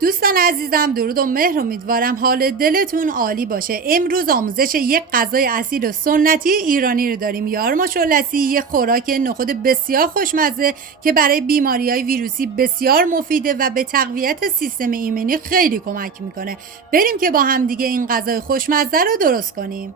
دوستان عزیزم، درود و مهر. امیدوارم حال دلتون عالی باشه. امروز آموزش یک غذای اصیل و سنتی ایرانی رو داریم. یارما شلسی، یک خوراک نخود بسیار خوشمزه که برای بیماری‌های ویروسی بسیار مفیده و به تقویت سیستم ایمنی خیلی کمک میکنه. بریم که با هم دیگه این غذای خوشمزه رو درست کنیم.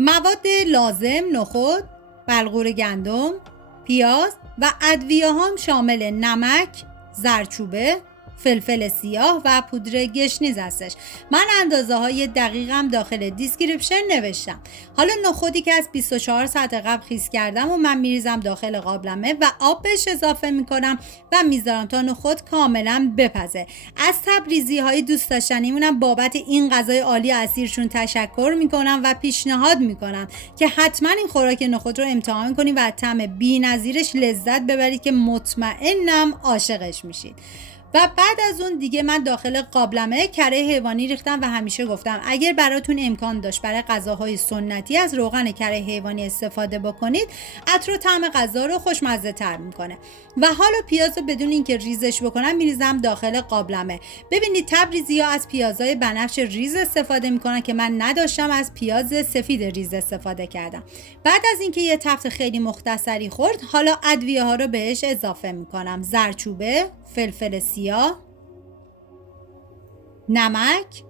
مواد لازم: نخود، بلغور گندم، پیاز و ادویه هم شامل نمک، زردچوبه، فلفل سیاه و پودر گشنیز هستش. من اندازه های دقیقم داخل دیسکریپشن نوشتم. حالا نخودی که از 24 ساعت قبل خیس کردم و من میریزم داخل قابلمه و آب بهش اضافه میکنم و میذارم تا نخود کاملا بپزه. از تبریزی های دوست داشتنیمونم بابت این غذای عالی اسیرشون تشکر میکنم و پیشنهاد میکنم که حتما این خوراک نخود رو امتحان کنید و طعم بی‌نظیرش لذت ببرید که مطمئنم عاشقش میشید. و بعد از اون دیگه من داخل قابلمه کره حیوانی ریختم و همیشه گفتم اگر براتون امکان داشت برای غذاهای سنتی از روغن کره حیوانی استفاده بکنید، عطر و طعم غذا رو خوشمزه تر میکنه. و حالا پیاز رو بدون اینکه ریزش بکنم میریزم داخل قابلمه. ببینید تبریزی ها از پیازهای بنفش ریز استفاده میکنن که من نداشتم، از پیاز سفید ریز استفاده کردم. بعد از اینکه یه تفت خیلی مختصری خورد، حالا ادویه ها رو بهش اضافه میکنم: زردچوبه، فلفل سیاه، نمک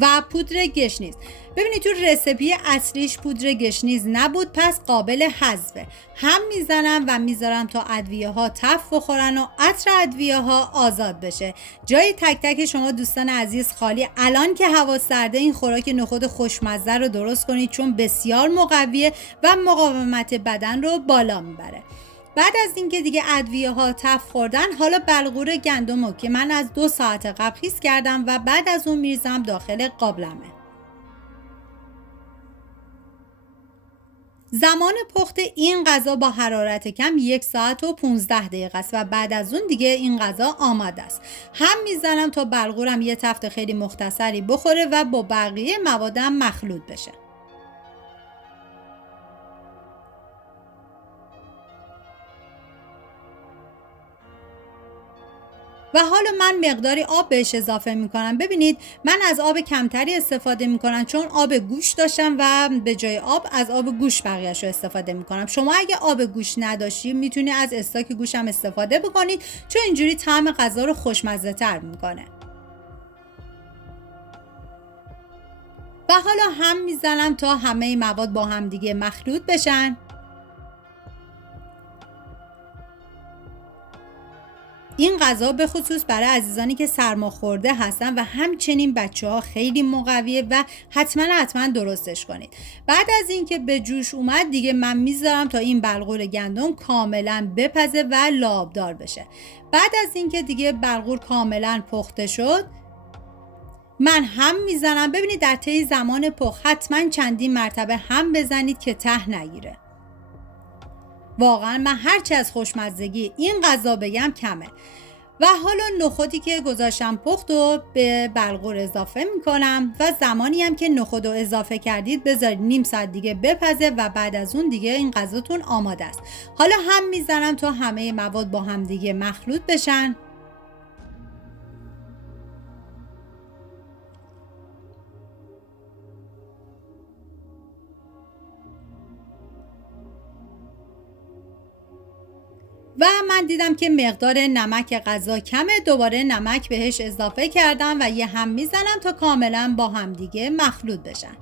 و پودر گشنیز. ببینید تو رسیپی اصلیش پودر گشنیز نبود، پس قابل حذفه. هم میزنم و میذارم تا ادویه ها تف بخورن و عطر ادویه ها آزاد بشه. جای تک تک شما دوستان عزیز خالی. الان که هوا سرده این خوراک نخود خوشمزه رو درست کنید چون بسیار مقویه و مقاومت بدن رو بالا میبره. بعد از اینکه دیگه ادویه ها تف خوردن، حالا بلغور گندم رو که من از 2 ساعت قبل خیس کردم و بعد از اون میریزم داخل قابلمه. زمان پخت این غذا با حرارت کم 1 ساعت و 15 دقیقه است و بعد از اون دیگه این غذا آماده است. هم میزنم تا بلغورم یه تفت خیلی مختصری بخوره و با بقیه موادم مخلوط بشه. و حالا من مقداری آب بهش اضافه میکنم. ببینید من از آب کمتری استفاده میکنم چون آب گوش داشتم و به جای آب از آب گوش بقیه‌اش رو استفاده میکنم. شما اگه آب گوش نداشتید میتونید از استاک گوش هم استفاده بکنید چون اینجوری طعم غذا رو خوشمزه تر میکنه. و حالا هم میزنم تا همه مواد با هم دیگه مخلوط بشن. این غذا به خصوص برای عزیزانی که سرماخورده هستن و همچنین بچه‌ها خیلی مقویه و حتما درستش کنید. بعد از اینکه به جوش اومد دیگه من میذارم تا این بلغور گندم کاملا بپزه و لابدار بشه. بعد از اینکه دیگه بلغور کاملا پخته شد، من هم میزنم. ببینید در طی زمان پخت حتما چندین مرتبه هم بزنید که ته نگیره. واقعا من هرچی از خوشمزگی این غذا بگم کمه. و حالا نخودی که گذاشتم پخت و به بلغور اضافه میکنم و زمانی هم که نخود رو اضافه کردید بذارید نیم ساعت دیگه بپزه و بعد از اون دیگه این غذاتون آماده است. حالا هم میزنم تا همه مواد با هم دیگه مخلوط بشن. و من دیدم که مقدار نمک غذا کمه، دوباره نمک بهش اضافه کردم و یه هم میزنم تا کاملا با هم دیگه مخلوط بشن.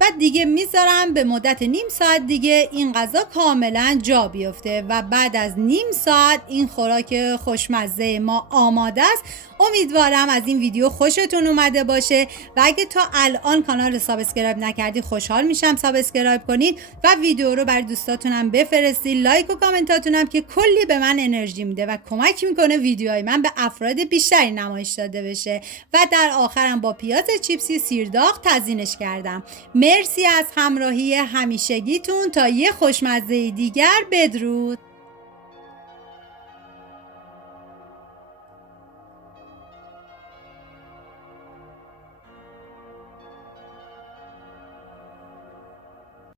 بعد دیگه میذارم به مدت نیم ساعت دیگه این غذا کاملا جا بیفته و بعد از نیم ساعت این خوراک خوشمزه ما آماده است. امیدوارم از این ویدیو خوشتون اومده باشه و اگه تا الان کانال رو سابسکرایب نکردید خوشحال میشم سابسکرایب کنید و ویدیو رو برای دوستاتونم بفرستید. لایک و کامنتاتونم که کلی به من انرژی میده و کمک میکنه ویدیوهای من به افراد بیشتری نمایش داده بشه. و در آخرم با پیاز چیپسی سیرداغ تزیینش کردم. مرسی از همراهی همیشگیتون. تا یه خوشمزه دیگر، بدرود.